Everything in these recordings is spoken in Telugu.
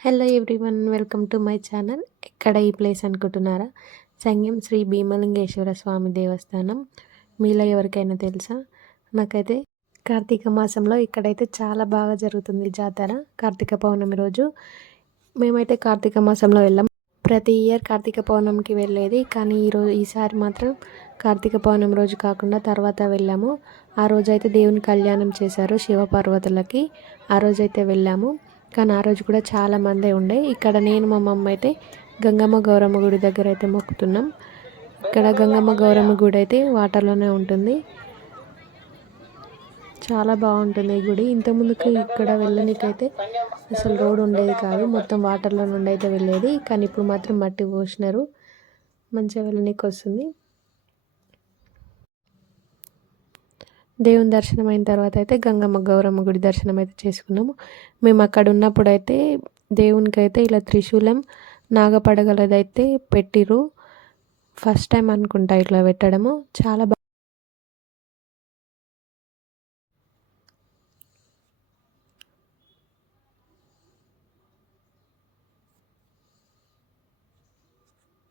Hello everyone welcome to my channel ఎక్కడ ఈ ప్లేస్ అనుకుంటున్నారా? సంగం శ్రీ భీమలింగేశ్వర స్వామి దేవస్థానం. మీలో ఎవరికైనా తెలుసా? నాకైతే కార్తీక మాసంలో ఇక్కడైతే చాలా బాగా జరుగుతుంది జాతర కార్తీక పౌర్ణమి రోజు. మేమైతే కార్తీక మాసంలో వెళ్ళాం. ప్రతి ఇయర్ కార్తీక పౌర్ణమికి వెళ్ళేది కానీ ఈరోజు ఈసారి మాత్రం కార్తీక పౌర్ణమి రోజు కాకుండా తర్వాత వెళ్ళాము. ఆ రోజైతే దేవుని కళ్యాణం చేశారు శివపార్వతులకి. ఆ రోజైతే వెళ్ళాము. కానీ ఆ రోజు కూడా చాలా మందే ఉండే. ఇక్కడ నేను మా మమ్మ అయితే గంగమ్మ గౌరమ్మ గుడి దగ్గర అయితే మొక్కుతున్నాం. ఇక్కడ గంగమ్మ గౌరమ్మ గుడి అయితే వాటర్లోనే ఉంటుంది. చాలా బాగుంటుంది ఈ గుడి. ఇంతకుముందుకు ఇక్కడ వెళ్ళనీకైతే అసలు రోడ్ ఉండేది కాదు. మొత్తం వాటర్లో నుండి అయితే వెళ్ళేది. కానీ ఇప్పుడు మాత్రం మట్టి పోసినారు. మంచిగా వెళ్ళనీకి వస్తుంది. దేవుని దర్శనం అయిన తర్వాత అయితే గంగమ్మ గౌరమ్మ గుడి దర్శనం అయితే చేసుకున్నాము. మేము అక్కడ ఉన్నప్పుడు అయితే దేవునికి అయితే ఇలా త్రిశూలం నాగపడగలదైతే పెట్టిరు ఫస్ట్ టైం అనుకుంటా ఇట్లా పెట్టడము. చాలా బాగా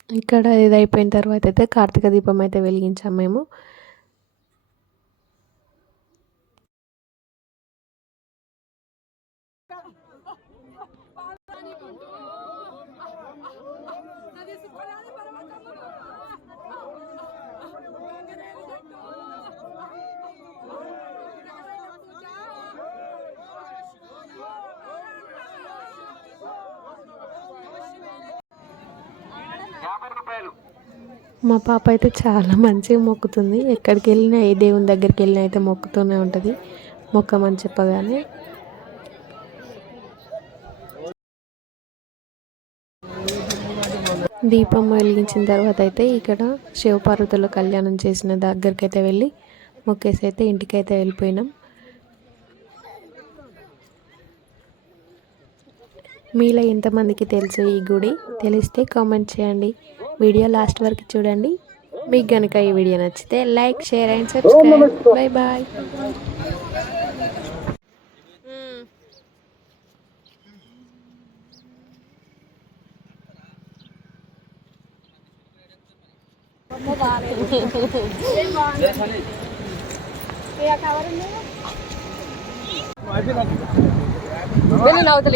ఇక్కడ ఇది అయిపోయిన తర్వాత అయితే కార్తీక దీపం అయితే వెలిగించాము మేము. మా పాప అయితే చాలా మంచిగా మొక్కుతుంది. ఎక్కడికి వెళ్ళినా ఏ దేవుని దగ్గరికి వెళ్ళినా అయితే మొక్కుతూనే ఉంటుంది. మొక్కమని చెప్పగానే. దీపం వెలిగించిన తర్వాత అయితే ఇక్కడ శివపార్వతుల కళ్యాణం చేసిన దగ్గరికి అయితే వెళ్ళి మొక్కేసి అయితే ఇంటికైతే వెళ్ళిపోయినాం. మీలో ఎంతమందికి తెలుసు ఈ గుడి? తెలిస్తే కామెంట్ చేయండి. వీడియో లాస్ట్ వరకు చూడండి. మీకు కనుక ఈ వీడియో నచ్చితే like share and subscribe. Bye. Bye వెళ్ళి అవతల